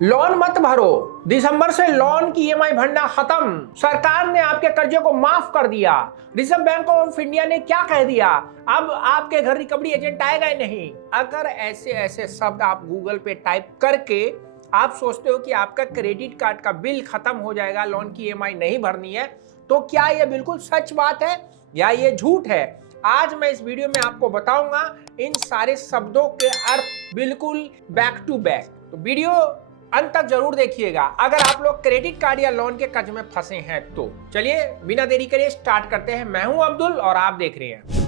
Loan मत भरो, दिसंबर से लोन की ईएमआई भरना खत्म। सरकार ने आपके कर्जे को माफ कर दिया। रिजर्व बैंक ऑफ इंडिया ने क्या कह दिया, अब आपके घर रिकवरी एजेंट आएगा ही नहीं। अगर ऐसे ऐसे शब्द आप गूगल पे टाइप करके आप सोचते हो कि आपका क्रेडिट कार्ड का बिल खत्म हो जाएगा, लोन की ईएमआई नहीं भरनी है, तो क्या यह बिल्कुल सच बात है या ये झूठ है? आज मैं इस वीडियो में आपको बताऊंगा इन सारे शब्दों के अर्थ बिल्कुल बैक टू बैक। तो वीडियो अंत तक जरूर देखिएगा अगर आप लोग क्रेडिट कार्ड या लोन के कर्ज में फंसे हैं तो। चलिए बिना देरी करे स्टार्ट करते हैं। मैं हूं अब्दुल और आप देख रहे हैं।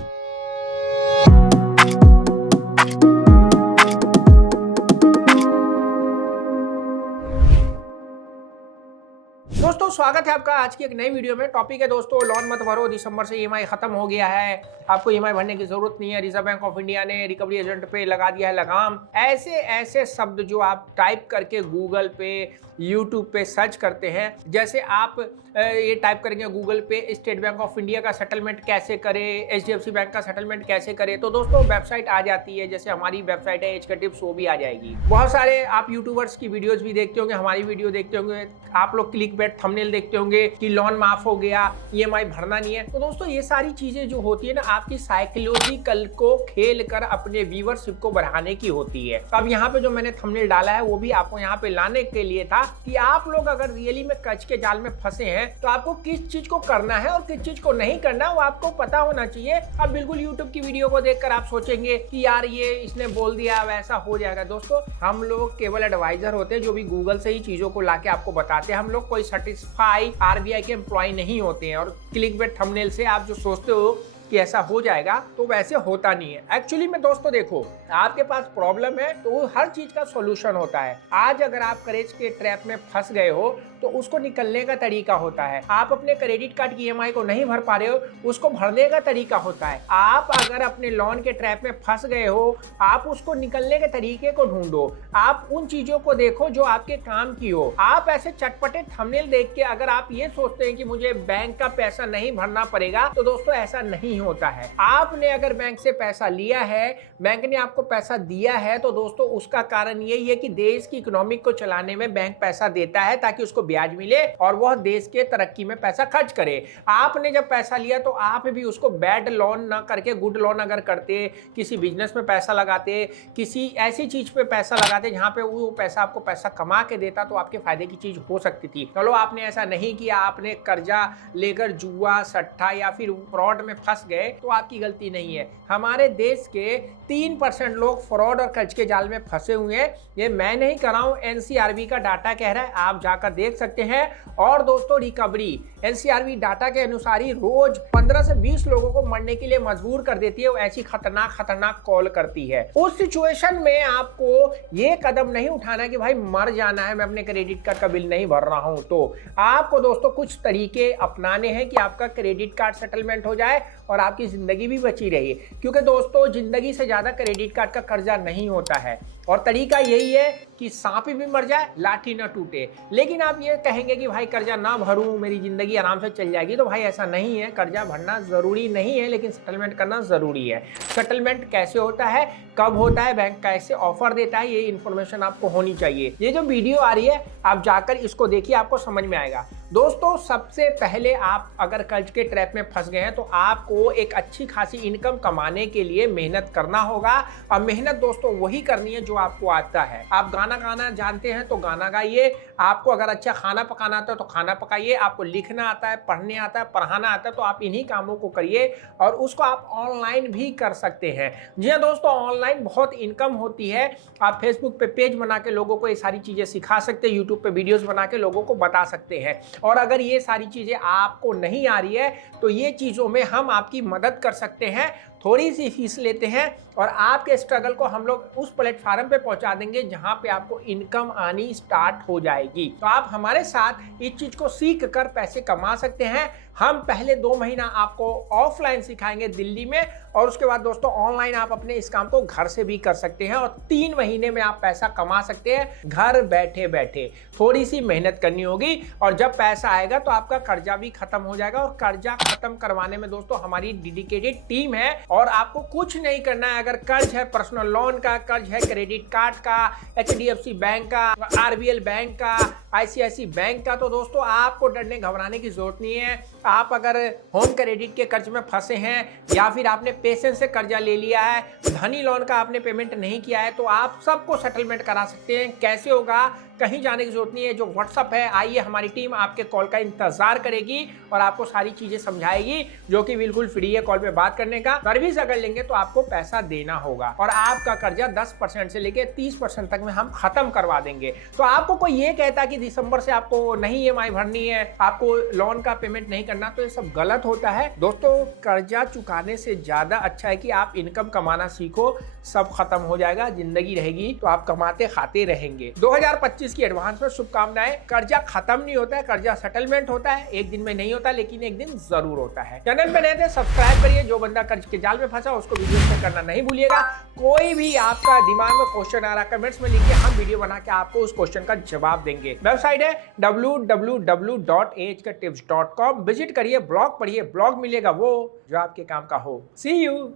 दोस्तों स्वागत है आपका आज की एक नई वीडियो में। टॉपिक है दोस्तों लोन मत भरो, दिसंबर से ईएमआई खत्म हो गया है, आपको ईएमआई भरने की जरूरत नहीं है। रिजर्व बैंक ऑफ इंडिया ने रिकवरी एजेंट पे लगा दिया है लगाम। ऐसे ऐसे शब्द जो आप टाइप करके गूगल पे यूट्यूब पे सर्च करते हैं, जैसे आप ये टाइप करेंगे गूगल पे स्टेट बैंक ऑफ इंडिया का सेटलमेंट कैसे करें, एचडीएफसी बैंक का सेटलमेंट कैसे करें, तो दोस्तों वेबसाइट आ जाती है। जैसे हमारी वेबसाइट है एचके टिप्स, वो भी आ जाएगी। बहुत सारे आप यूट्यूबर्स की वीडियोस भी देखते होंगे, हमारी वीडियो देखते होंगे, आप लोग क्लिक बैट थंबनेल देखते होंगे कि लोन माफ हो गया, ईएमआई भरना नहीं है। तो दोस्तों ये सारी चीजें जो होती है ना, आपकी साइकोलॉजिकल को खेल कर अपने व्यूअरशिप को बढ़ाने की होती है। अब यहाँ पे जो मैंने थंबनेल डाला है वो भी आपको यहाँ पे लाने के लिए था कि आप लोग अगर रियली में कर्ज के जाल में फंसे हैं तो आपको किस चीज को करना है और किस चीज को नहीं करना वो आपको पता होना चाहिए। अब बिल्कुल यूट्यूब की वीडियो को देखकर आप सोचेंगे कि यार ये इसने बोल दिया वैसा हो जाएगा। दोस्तों हम लोग केवल एडवाइजर होते हैं जो भी गूगल से ही चीजों को लाके आपको बताते हैं। हम लोग कोई सर्टिफाई आरबीआई के एम्प्लॉय नहीं होते हैं। और क्लिक बैट थंबनेल से आप जो सोचते हो कि ऐसा हो जाएगा तो वैसे होता नहीं है। एक्चुअली में दोस्तों देखो, आपके पास प्रॉब्लम है तो हर चीज का सॉल्यूशन होता है। आज अगर आप कर्ज के ट्रैप में फंस गए हो तो उसको निकलने का तरीका होता है। आप अपने क्रेडिट कार्ड की ईएमआई को नहीं भर पा रहे हो, उसको भरने का तरीका होता है। आप अगर अपने लोन के ट्रैप में फंस गए हो, आप उसको निकलने के तरीके को ढूंढो। आप उन चीजों को देखो जो आपके काम की हो। आप ऐसे चटपटे थंबनेल देख के अगर आप ये सोचते हैं कि मुझे बैंक का पैसा नहीं भरना पड़ेगा, तो दोस्तों ऐसा नहीं होता है। आपने अगर बैंक से पैसा लिया है, बैंक ने आपको पैसा दिया है, तो दोस्तों उसका कारण यही है कि देश की इकोनॉमिक को चलाने में बैंक पैसा देता है ताकि उसको ब्याज मिले और वह देश के तरक्की में पैसा खर्च करे। आपने जब पैसा लिया तो आप भी उसको बैड लोन ना करके गुड लोन अगर करते, किसी बिजनेस में पैसा लगाते, किसी ऐसी चीज पे पैसा लगाते जहां पे वो पैसा आपको पैसा कमा के देता, तो आपके फायदे की चीज हो सकती थी। चलो आपने ऐसा नहीं किया, आपने कर्जा लेकर जुआ सट्टा या फिर फ्रॉड में फंस गए, तो आपकी गलती नहीं है। हमारे देश के 3% लोग फ्रॉड और कर्ज के जाल में फंसे हुए हैं। ये मैं नहीं कर रहा हूं, एनसीआरबी का डाटा कह रहा है, आप जाकर देख सकते हैं। और दोस्तों रिकवरी एनसीआरबी डाटा के अनुसार ही रोज 15 से 20 लोगों को मरने के लिए मजबूर कर देती है। वो ऐसी खतरनाक कॉल करती है। उस सिचुएशन में आपको ये कदम नहीं उठाना कि भाई मर जाना है, मैं अपने क्रेडिट कार्ड का बिल नहीं भर रहा हूं। तो आपको दोस्तों कुछ तरीके अपनाने हैं कि आपका क्रेडिट कार्ड सेटलमेंट हो जाए और आपकी जिंदगी भी बची रही। क्योंकि दोस्तों जिंदगी से ज्यादा क्रेडिट कार्ड का कर्जा नहीं होता है। और तरीका यही है कि सांप भी मर जाए लाठी ना टूटे। लेकिन आप ये कहेंगे कि भाई कर्जा ना भरूं, मेरी जिंदगी आराम से चल जाएगी, तो भाई ऐसा नहीं है। कर्जा भरना जरूरी नहीं है, लेकिन सेटलमेंट करना जरूरी है। सेटलमेंट कैसे होता है, कब होता है, बैंक कैसे ऑफर देता है, ये इन्फॉर्मेशन आपको होनी चाहिए। ये जो वीडियो आ रही है आप जाकर इसको देखिए, आपको समझ में आएगा। दोस्तों सबसे पहले आप अगर कर्ज के ट्रैप में फंस गए हैं तो आपको एक अच्छी खासी इनकम कमाने के लिए मेहनत करना होगा। और मेहनत दोस्तों वही करनी है जो आपको आता है। आप गाना गाना जानते हैं तो गाना गाइए, आपको अगर अच्छा खाना पकाना आता है तो खाना पकाइए, आपको लिखना आता है, पढ़ने आता है, पढ़ाना आता है, तो आप इन्हीं कामों को करिए। और उसको आप ऑनलाइन भी कर सकते हैं। जी हाँ दोस्तों, ऑनलाइन बहुत इनकम होती है। आप फेसबुक पे पेज बना के लोगों को ये सारी चीजें सिखा सकते हैं, यूट्यूब पे वीडियोस बना के लोगों को बता सकते हैं। और अगर ये सारी चीजें आपको नहीं आ रही है तो ये चीजों में हम आपकी मदद कर सकते हैं। थोड़ी सी फीस लेते हैं और आपके स्ट्रगल को हम लोग उस प्लेटफार्म पे पहुंचा देंगे जहां पे आपको इनकम आनी स्टार्ट हो जाएगी। तो आप हमारे साथ इस चीज को सीख कर पैसे कमा सकते हैं। हम पहले 2 महीना आपको ऑफलाइन सिखाएंगे दिल्ली में, और उसके बाद दोस्तों ऑनलाइन आप अपने इस काम को घर से भी कर सकते हैं। और 3 महीने में आप पैसा कमा सकते हैं घर बैठे बैठे। थोड़ी सी मेहनत करनी होगी और जब पैसा आएगा तो आपका कर्जा भी खत्म हो जाएगा। और कर्जा खत्म करवाने में दोस्तों हमारी डेडिकेटेड टीम है और आपको कुछ नहीं करना है। अगर कर्ज है, पर्सनल लोन का कर्ज है, क्रेडिट कार्ड का, HDFC बैंक का, RBL बैंक का, ICICI बैंक का, तो दोस्तों आपको डरने घबराने की जरूरत नहीं है। आप अगर होम क्रेडिट के कर्ज में फंसे हैं या फिर आपने पेशेंस से कर्जा ले लिया है, धनी लोन का आपने पेमेंट नहीं किया है, तो आप सबको सेटलमेंट करा सकते हैं। कैसे होगा, कहीं जाने की जरूरत नहीं है। जो व्हाट्सअप है, आइए, हमारी टीम आपके कॉल का इंतजार करेगी और आपको सारी चीजें समझाएगी, जो कि बिल्कुल फ्री है कॉल पे बात करने का। सर्विस अगर लेंगे तो आपको पैसा देना होगा और आपका कर्जा 10% से लेके 30% तक में हम खत्म करवा देंगे। तो आपको कोई ये कहता कि दिसंबर से आपको नहीं EMI भरनी है, आपको लोन का पेमेंट नहीं करना, तो ये सब गलत होता है। दोस्तों, कर्जा चुकाने से ज्यादा अच्छा है कि आप इनकम कमाना सीखो। सब खत्म हो जाएगा, जिंदगी रहेगी तो आप कमाते खाते रहेंगे। 2025 की एडवांस में शुभकामनाएं। कर्जा खत्म नहीं होता है, कर्जा सेटलमेंट होता है। एक दिन में नहीं होता, लेकिन एक दिन जरूर होता है। चैनल पे नए थे, सब्सक्राइब करिए। जो बंदा कर्ज के जाल में फंसा उसको वीडियो शेयर करना नहीं भूलिएगा। कोई भी आपका दिमाग में क्वेश्चन आ रहा, कमेंट्स में लिखिए, हम वीडियो बना के आपको उस क्वेश्चन का जवाब देंगे। वेबसाइट है www.ahktips.com। विजिट करिए, ब्लॉग पढ़िए, ब्लॉग मिलेगा वो जो आपके काम का हो। सी यू।